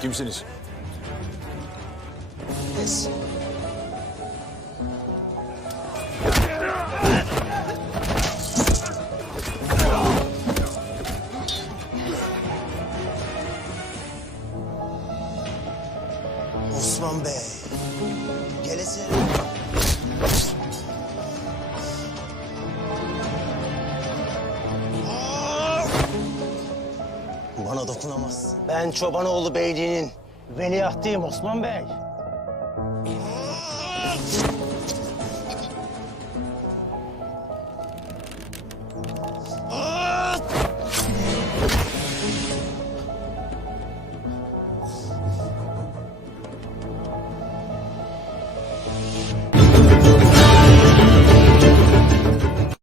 Kimsiniz? Biz. Osman Bey. Gelesi. Bana dokunamaz. Ben Çobanoğlu Beyliği'nin veliahtıyım Osman Bey.